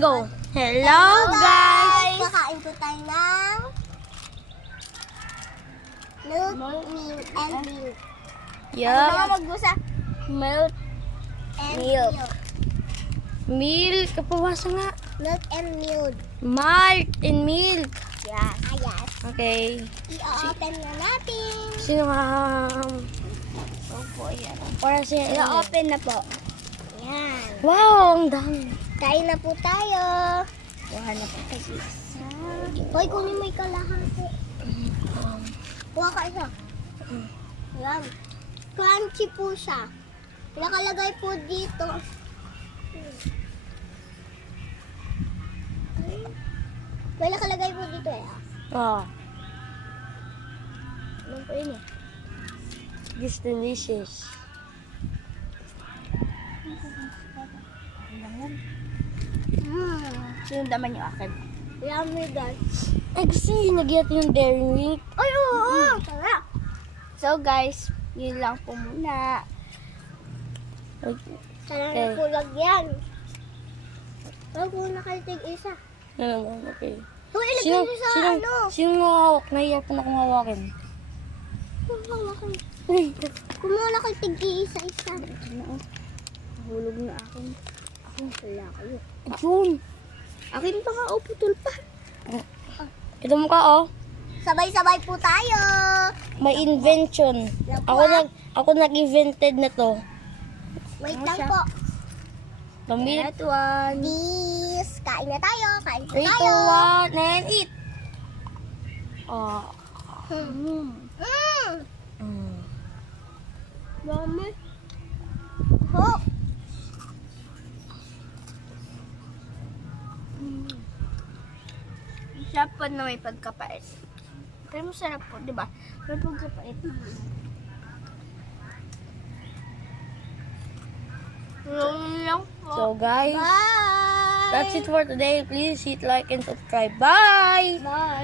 Go. Hello guys! Kakain po tayo ng milk and milk. Yup. Magbusa? Milk. And Milk. milk. Milk. Kapawasa nga. Milk and milk. Malt and milk. Yes. Yes. Okay. I-open na natin. Sino ka? Opo, yan. Para siya. I-open na po. Yan. Wow, ang dami. Kain na po tayo. Kuha na po tayo isa. Hoy, kunin mo yung kalahati. Kuha ka isa. Yan. Crunchy po siya. Nakalagay po dito. May nakalagay po dito eh. Oh, Ano po yun eh? this delicious. Sino naman yung akin? Yummy guys. Ay, kasi nagyat yung dairy milk. Ay, oo! Tara! So guys, yun lang po muna. Ay, Sana Okay. na po lagyan. Huwag mo nakalitig isa. ano naman, okay. Huwag ilagay niyo sa ano. Sino nakahawak? Nahiyapan akong hawakin. Uy, Kumuha na kalitig isa-isa. hulog na akin. Wala kayo. Yun. Akin pa nga, putol pa. Ito mo ka, oh. Sabay-sabay po tayo. May invention. Ako nag-invented na to. Wait Ano lang siya? po. The milk. That one. This. Kain na tayo. Kain po 3, 2, tayo. 1, and eat. Oh. Dami. Ho. Sarap po na may pagkapait. Pero masarap po, di ba? May pagkapait. Lang po. So guys, Bye! that's it for today. Please hit like and subscribe. Bye! Bye!